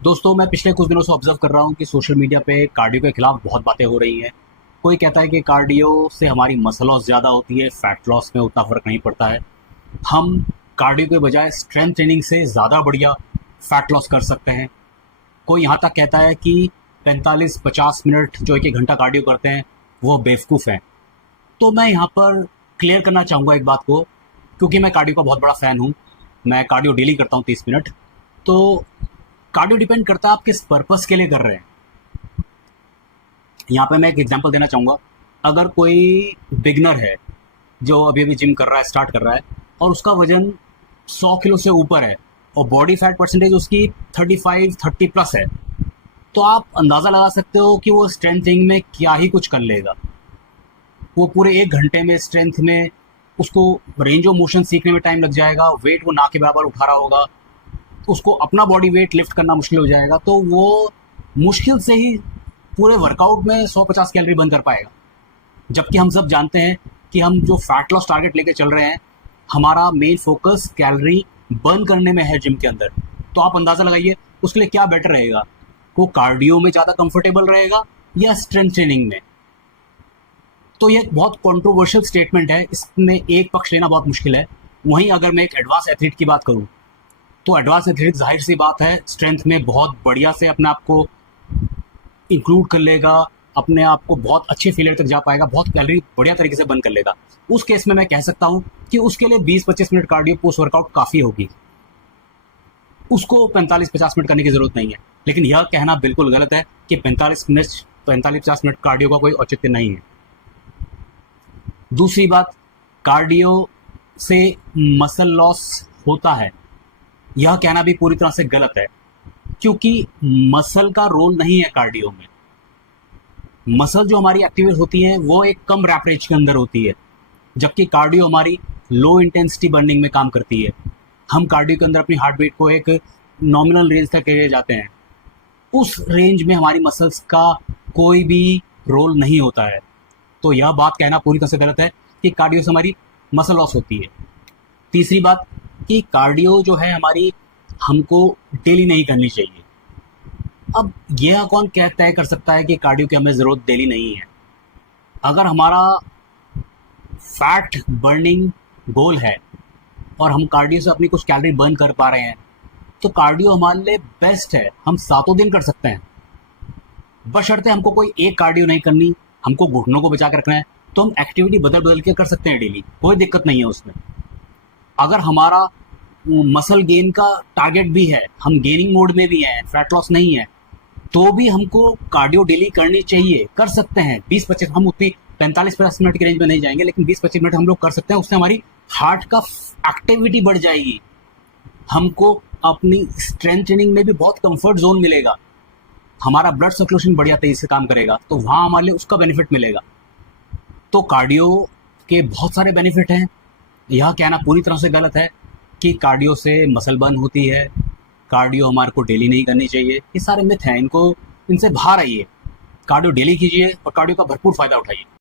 दोस्तों, मैं पिछले कुछ दिनों से ऑब्जर्व कर रहा हूँ कि सोशल मीडिया पे कार्डियो के खिलाफ बहुत बातें हो रही हैं। कोई कहता है कि कार्डियो से हमारी मसल लॉस ज़्यादा होती है, फैट लॉस में उतना फ़र्क नहीं पड़ता है। हम कार्डियो के बजाय स्ट्रेंथ ट्रेनिंग से ज़्यादा बढ़िया फैट लॉस कर सकते हैं। कोई यहाँ तक कहता है कि 45-50 मिनट जो एक एक घंटा कार्डियो करते हैं वो बेवकूफ़ हैं। तो मैं यहाँ पर क्लियर करना चाहूँगा एक बात को, क्योंकि मैं कार्डियो का बहुत बड़ा फ़ैन हूँ। मैं कार्डियो डेली करता हूँ 30 मिनट। तो कार्डियो डिपेंड करता है आप किस पर्पस के लिए कर रहे हैं। यहाँ पे मैं एक एग्जांपल देना चाहूँगा। अगर कोई बिगनर है जो अभी अभी जिम कर रहा है, स्टार्ट कर रहा है, और उसका वजन 100 किलो से ऊपर है और बॉडी फैट परसेंटेज उसकी 35-30 प्लस है, तो आप अंदाज़ा लगा सकते हो कि वो स्ट्रेंथिंग में क्या ही कुछ कर लेगा। वो पूरे 1 घंटे में स्ट्रेंथ में उसको रेंज ऑफ मोशन सीखने में टाइम लग जाएगा। वेट वो ना के बराबर उठा रहा होगा, उसको अपना बॉडी वेट लिफ्ट करना मुश्किल हो जाएगा। तो वो मुश्किल से ही पूरे वर्कआउट में 150 कैलोरी बर्न कर पाएगा। जबकि हम सब जानते हैं कि हम जो फैट लॉस टारगेट लेके चल रहे हैं, हमारा मेन फोकस कैलोरी बर्न करने में है जिम के अंदर। तो आप अंदाज़ा लगाइए उसके लिए क्या बेटर रहेगा, वो कार्डियो में ज़्यादा कंफर्टेबल रहेगा या स्ट्रेंथ ट्रेनिंग में। तो ये एक बहुत कंट्रोवर्शियल स्टेटमेंट है, इसमें एक पक्ष लेना बहुत मुश्किल है। वहीं अगर मैं एक एडवांस एथलीट की बात करूँ, तो एडवांस एथलीट जाहिर सी बात है स्ट्रेंथ में बहुत बढ़िया से अपने आप को इंक्लूड कर लेगा, अपने आप को बहुत अच्छे फेलियर तक जा पाएगा, बहुत कैलोरी बढ़िया तरीके से बर्न कर लेगा। उस केस में मैं कह सकता हूँ कि उसके लिए 20-25 मिनट कार्डियो पोस्ट वर्कआउट काफ़ी होगी, उसको 45-50 मिनट करने की ज़रूरत नहीं है। लेकिन यह कहना बिल्कुल गलत है कि 45-50 मिनट कार्डियो का कोई औचित्य नहीं है। दूसरी बात, कार्डियो से मसल लॉस होता है, यह कहना भी पूरी तरह से गलत है, क्योंकि मसल का रोल नहीं है कार्डियो में। मसल जो हमारी एक्टिवेट होती है वो एक कम रैप रेंज के अंदर होती है, जबकि कार्डियो हमारी लो इंटेंसिटी बर्निंग में काम करती है। हम कार्डियो के अंदर अपनी हार्ट बीट को एक नॉमिनल रेंज तक ले जाते हैं, उस रेंज में हमारी मसल्स का कोई भी रोल नहीं होता है। तो यह बात कहना पूरी तरह से गलत है कि कार्डियो से हमारी मसल लॉस होती है। तीसरी बात कि कार्डियो जो है हमारी, हमको डेली नहीं करनी चाहिए। अब यह कौन तय कर सकता है कि कार्डियो की हमें ज़रूरत डेली नहीं है। अगर हमारा फैट बर्निंग गोल है और हम कार्डियो से अपनी कुछ कैलोरी बर्न कर पा रहे हैं, तो कार्डियो हमारे लिए बेस्ट है। हम सातों दिन कर सकते हैं, बशर्ते हमको कोई एक कार्डियो नहीं करनी, हमको घुटनों को बचा कर रखना है, तो हम एक्टिविटी बदल बदल के कर सकते हैं डेली, कोई दिक्कत नहीं है उसमें। अगर हमारा मसल गेन का टारगेट भी है, हम गेनिंग मोड में भी हैं, फैट लॉस नहीं है, तो भी हमको कार्डियो डेली करनी चाहिए, कर सकते हैं 20-25। हम उतनी 45-50 मिनट की रेंज में नहीं जाएंगे, लेकिन 20-25 मिनट हम लोग कर सकते हैं। उससे हमारी हार्ट का एक्टिविटी बढ़ जाएगी, हमको अपनी स्ट्रेंथ ट्रेनिंग में भी बहुत कंफर्ट जोन मिलेगा, हमारा ब्लड सर्कुलेशन बढ़िया तेजी से काम करेगा, तो वहाँ हमारे लिए उसका बेनिफिट मिलेगा। तो कार्डियो के बहुत सारे बेनिफिट हैं। यह कहना पूरी तरह से गलत है कि कार्डियो से मसल बर्न होती है, कार्डियो हमारे को डेली नहीं करनी चाहिए। ये सारे मिथ हैं, इनसे बाहर आइए, कार्डियो डेली कीजिए और कार्डियो का भरपूर फ़ायदा उठाइए।